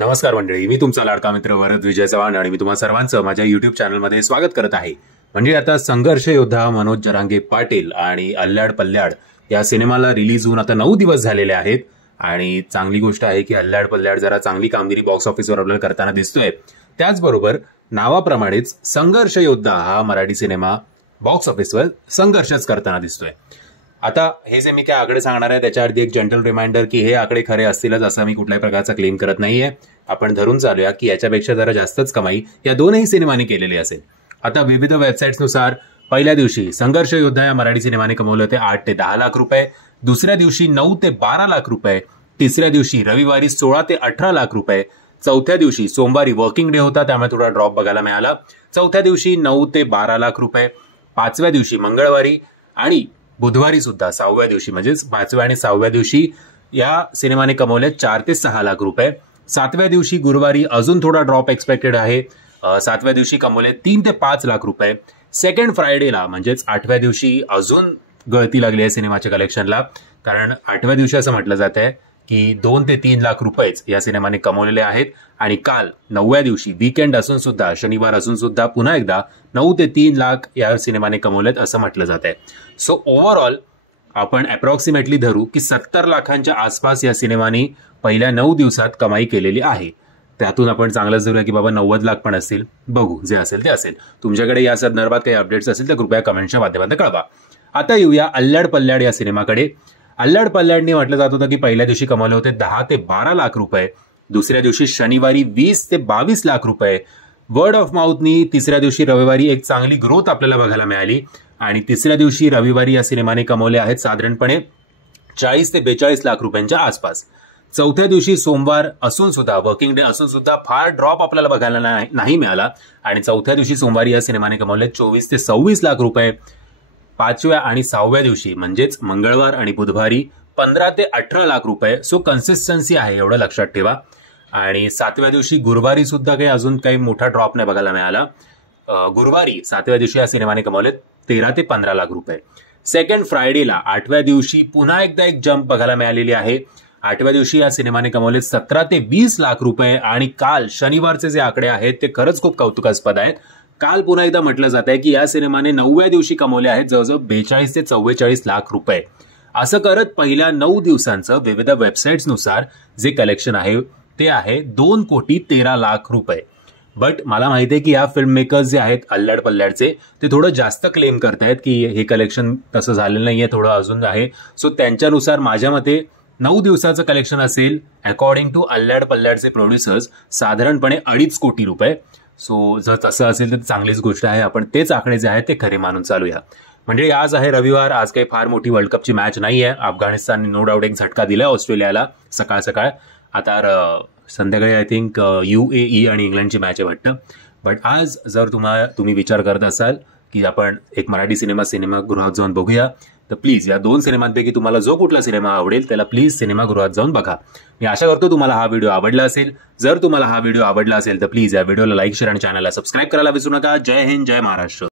नमस्कार मंडळी, मी तुमचा लाडका मित्र वरद विजय चव्हाण आणि मी तुम्हा सर्वांचं माझ्या युट्यूब चॅनलमध्ये स्वागत करत आहे. म्हणजे आता संघर्ष योद्धा मनोज जरांगे पाटील आणि अल्ल्याड पल्ल्याड या सिनेमाला रिलीज होऊन आता 9 दिवस झालेले आहेत आणि चांगली गोष्ट आहे की अल्ल्याड पल्ल्याड जरा चांगली कामगिरी बॉक्स ऑफिसवर आपल्याला करताना दिसतोय. त्याचबरोबर नावाप्रमाणेच संघर्ष योद्धा हा मराठी सिनेमा बॉक्स ऑफिसवर संघर्षच करताना दिसतोय. आता हे जे मी काय आकडे सांगणार आहे त्याच्या आधी एक जनरल रिमाइंडर की हे आकडे खरे असतीलच असं मी कुठल्याही प्रकारचा क्लेम करत नाहीये. आपण धरून चालूया की याच्यापेक्षा जरा जास्तच कमाई या दोनही सिनेमांनी केलेली असेल. आता विविध वेबसाईट्सनुसार पहिल्या दिवशी संघर्ष योद्धा या मराठी सिनेमाने कमवले होते 8 ते 10 लाख रुपये, दुसऱ्या दिवशी 9 ते 12 लाख रुपये, तिसऱ्या दिवशी रविवारी 16 ते 18 लाख रुपये, चौथ्या दिवशी सोमवारी वर्किंग डे होता त्यामुळे थोडा ड्रॉप बघायला मिळाला, चौथ्या दिवशी 9 ते 12 लाख रुपये, पाचव्या दिवशी मंगळवारी आणि बुधवारी सुद्धा 6व्या दिवशी म्हणजेच 5व्या आणि 6व्या दिवशी या सिनेमाने कमवले 4 ते 6 लाख रुपये. 7व्या दिवशी गुरुवारी अजून थोडा ड्रॉप एक्सपेक्टेड आहे. 7व्या दिवशी कमवले 3 ते 5 लाख रुपये. सेकंड फ्रायडेला म्हणजेच 8व्या दिवशी अजून गळती लागली आहे सिनेमाच्या कलेक्शनला, कारण 8व्या दिवशी असं म्हटलं जात आहे की 2 ते 3 लाख रुपयेच या सिनेमाने कमवलेले आहेत. आणि काल 9व्या दिवशी वीकेंड असून सुद्धा, शनिवार असून सुद्धा पुन्हा एकदा 9 ते 3 लाख या सिनेमाने कमवलेत असं म्हटलं जात आहे. सो ओव्हरऑल आपण अप्रॉक्सिमेटली धरू की 70 लाखांच्या आसपास या सिनेमाने पहिल्या 9 दिवसात कमाई केलेली आहे. त्यातून आपण चांगलंच धरूया की बाबा 90 लाख पण असतील, बघू जे असेल ते असेल. तुमच्याकडे या संदर्भात काही अपडेट्स असेल तर कृपया कमेंटच्या माध्यमातून कळवा. आता येऊया अल्ल्याड पल्ल्याड या सिनेमाकडे. अल्ल्याड पल्ल्याडने म्हटलं जात होतं की पहिल्या दिवशी कमावले होते 10 ते 12 लाख रुपये, दुसऱ्या दिवशी शनिवारी 20 ते 22 लाख रुपये. वर्ड ऑफ माउथनी तिसऱ्या दिवशी रविवारी एक चांगली ग्रोथ आपल्याला बघायला मिळाली आणि तिसऱ्या दिवशी रविवारी या सिनेमाने कमवले आहेत साधारणपणे 40 ते 42 लाख रुपयांच्या आसपास. चौथ्या दिवशी सोमवार असून सुद्धा, वर्किंग डे असून सुद्धा फार ड्रॉप आपल्याला बघायला नाही मिळाला आणि चौथ्या दिवशी सोमवारी या सिनेमाने कमवले 24 ते 26 लाख रुपये. 5व्या आणि 6व्या दिवशी म्हणजेच मंगळवार आणि बुधवारी 15 ते 18 लाख रुपये. सो कन्सिस्टन्सी आहे एवढं लक्षात ठेवा. आणि 7व्या दिवशी गुरुवारी सुद्धा काही अजून काही मोठा ड्रॉप नाही बघायला मिळाला. गुरुवारी 7व्या दिवशी या सिनेमाने कमवले 13 ते 15 लाख रुपये. सेकंड फ्रायडेला 8व्या दिवशी पुन्हा एकदा एक जंप बघायला मिळालेली आहे. 8व्या दिवशी या सिनेमाने कमवले 17 ते 20 लाख रुपये. आणि काल शनिवारचे जे आकडे आहेत ते खरंच खूप कौतुकास्पद आहेत. काल पुन्हा एकदा म्हटलं जात आहे की या सिनेमाने 9व्या दिवशी कमवले आहेत जवळजवळ 42 ते 44 लाख रुपये. असं करत पहिल्या 9 दिवसांचं विविध वेबसाईट्सनुसार जे कलेक्शन आहे ते आहे 2 कोटी 13 लाख रुपये. बट मला माहिती आहे की या फिल्म मेकर्स जे आहेत अल्ल्याड पल्ल्याडचे ते थोडं जास्त क्लेम करतायत की हे कलेक्शन तसं झालेलं नाहीये, थोडं अजून आहे. सो त्यांच्यानुसार माझ्या मते 9 दिवसाचं कलेक्शन असेल अकॉर्डिंग टू अल्ल्याड पल्ल्याडचे प्रोड्युसर्स साधारणपणे 2.5 कोटी रुपये. सो जर तसं असेल तर चांगलीच गोष्ट आहे. आपण तेच आकडे जे आहेत ते खरे मानून चालूया. म्हणजे आज आहे रविवार, आज काही फार मोठी वर्ल्ड कपची मॅच नाही आहे. अफगाणिस्तानने नो डाऊट एक झटका दिलाय ऑस्ट्रेलियाला सकाळ सकाळ. आता संध्याकाळी आय थिंक UAE आणि इंग्लंडची मॅच आहे वाटतं. बट आज जर तुम्ही विचार करत असाल की आपण एक मराठी सिनेमागृहात जाऊन बघूया तर प्लीज या 2 सिनेमांपैकी तुम्हाला जो कुठला सिनेमा आवडेल त्याला प्लीज सिनेमागृहात जाऊन बघा. मी आशा करतो तुम्हाला हा व्हिडिओ आवडला असेल. जर तुम्हाला हा व्हिडिओ आवडला असेल तर प्लीज या व्हिडिओला लाईक, शेअर आणि चॅनलला सबस्क्राईब करायला विसरू नका. जय हिंद, जय महाराष्ट्र.